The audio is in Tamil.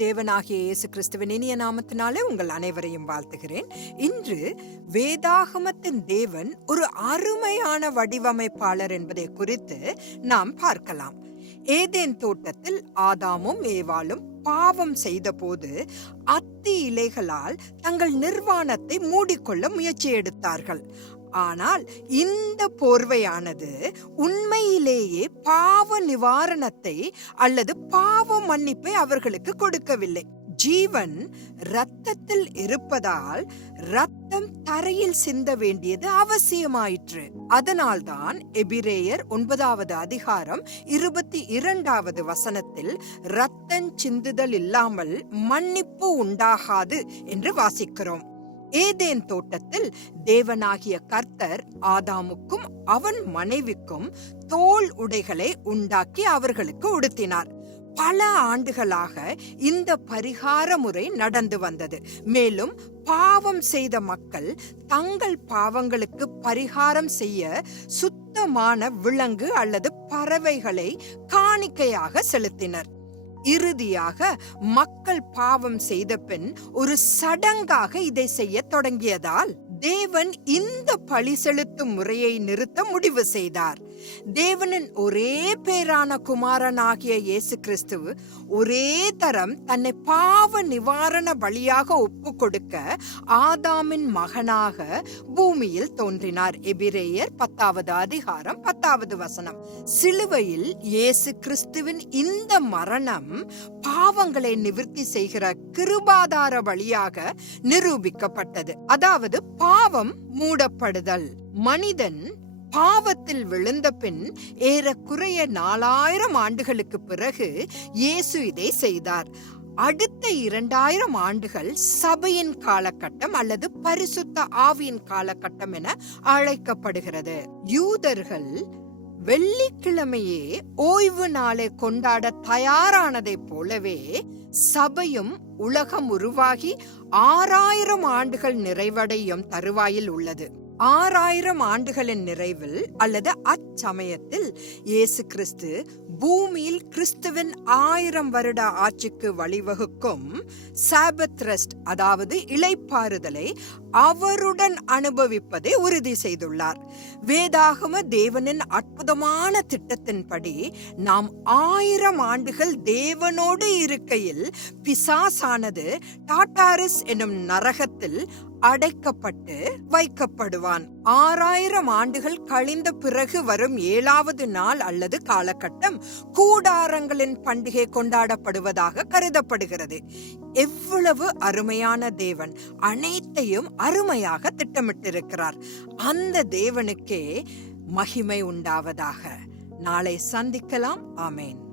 தேவனாகிய இயேசு கிறிஸ்துவின் இனிய நாமத்தினாலே உங்கள் அனைவரையும் வாழ்த்துகிறேன். இன்று வேதாகமத்தின் தேவன் ஒரு அருமையான வடிவமைப்பாளர் என்பதை குறித்து நாம் பார்க்கலாம். ஏதேன் தோட்டத்தில் ஆதாமும் ஏவாளும் பாவம் செய்தபோது அத்தி இலைகளால் தங்கள் நிர்வாணத்தை மூடிக்கொள்ள முயற்சி எடுத்தார்கள். ஆனால் இந்த போர்வையானது உண்மையிலேயே பாவ நிவாரணத்தை அல்லது பாவ மன்னிப்பை அவர்களுக்கு கொடுக்கவில்லை. ஜீவன் ரத்தத்தில் இருப்பதால் ரத்தம் தரையில் சிந்த வேண்டியது அவசியமாயிற்று. அதனால்தான் எபிரேயர் ஒன்பதாவது அதிகாரம் இருபத்தி இரண்டாவது வசனத்தில் ரத்தம் சிந்துதல் இல்லாமல் மன்னிப்பு உண்டாகாது என்று வாசிக்கிறோம். ஏதேன் தோட்டத்தில் தேவனாகிய கர்த்தர் ஆதாமுக்கும் அவன் மனைவிக்கும் தோல் உடைகளை உண்டாக்கி அவர்களுக்கு உடுத்தினார். பல ஆண்டுகளாக இந்த பரிகார முறை நடந்து வந்தது. மேலும் பாவம் செய்த மக்கள் தங்கள் பாவங்களுக்கு பரிகாரம் செய்ய சுத்தமான விலங்கு அல்லது பறவைகளை காணிக்கையாக செலுத்தினர். இறுதியாக மக்கள் பாவம் செய்த பின் ஒரு சடங்காக இதை செய்ய தொடங்கியதால் தேவன் இந்த பழி செலுத்தும் முறையை நிறுத்த முடிவு செய்தார். தேவனின் ஒரே பேரான குமாரனாகிய இயேசு கிறிஸ்து ஒரே தரம் தன்னை பாவ நிவாரண பலியாக ஒப்பு கொடுக்க ஆதாமின் மகனாக பூமியில் தோன்றினார். எபிரேயர் பத்தாவது அதிகாரம் பத்தாவது வசனம். சிலுவையில் இயேசு கிறிஸ்துவின் இந்த மரணம் பாவங்களை நிவர்த்தி செய்கிற கிருபாதார வழியாக நிரூபிக்கப்பட்டது. அதாவது பாவம் மூடப்படுதல். மனிதன் பாவத்தில் விழுந்த பின் ஏறக்குறைய நாலாயிரம் ஆண்டுகளுக்கு பிறகு இயேசு இதை செய்தார். அடுத்த இரண்டாயிரம் ஆண்டுகள் சபையின் காலகட்டம் அல்லது பரிசுத்த ஆவியின் காலகட்டம் என அழைக்கப்படுகிறது. யூதர்கள் வெள்ளிக்கிழமையே ஓய்வு நாளை கொண்டாட தயாரானதைப் போலவே சபையும் உலகம் உருவாகி ஆறாயிரம் ஆண்டுகள் நிறைவடையும் தருவாயில் உள்ளது. ஆறாயிரம் ஆண்டுகளின் நிறைவில் அல்லது அச்சமயத்தில் இயேசு கிறிஸ்து பூமியில் கிறிஸ்துவின் ஆயிரம் வருட ஆட்சிக்கு வழிவகுக்கும் சாபத் ரெஸ்ட் அதாவது இளைப்பாறுதலை அவருடன் அனுபவிப்பதை உறுதி செய்துள்ளார். வேதாகம தேவனின் அற்புதமான திட்டத்தின்படி நாம் ஆயிரம் ஆண்டுகள் தேவனோடு இருக்கையில் பிசாசானது டாட்டாரிஸ் எனும் நரகத்தில் அடைக்கப்பட்டு வைக்கப்படுவான். ஆறாயிரம் ஆண்டுகள் கழிந்த பிறகு வரும் ஏழாவது நாள் அல்லது காலகட்டம் கூடாரங்களின் பண்டிகை கொண்டாடப்படுவதாக கருதப்படுகிறது. எவ்வளவு அருமையான தேவன். அனைத்தையும் அருமையாக திட்டமிட்டிருக்கிறார். அந்த தேவனுக்கே மகிமை உண்டாவதாக. நாளை சந்திக்கலாம். ஆமேன்.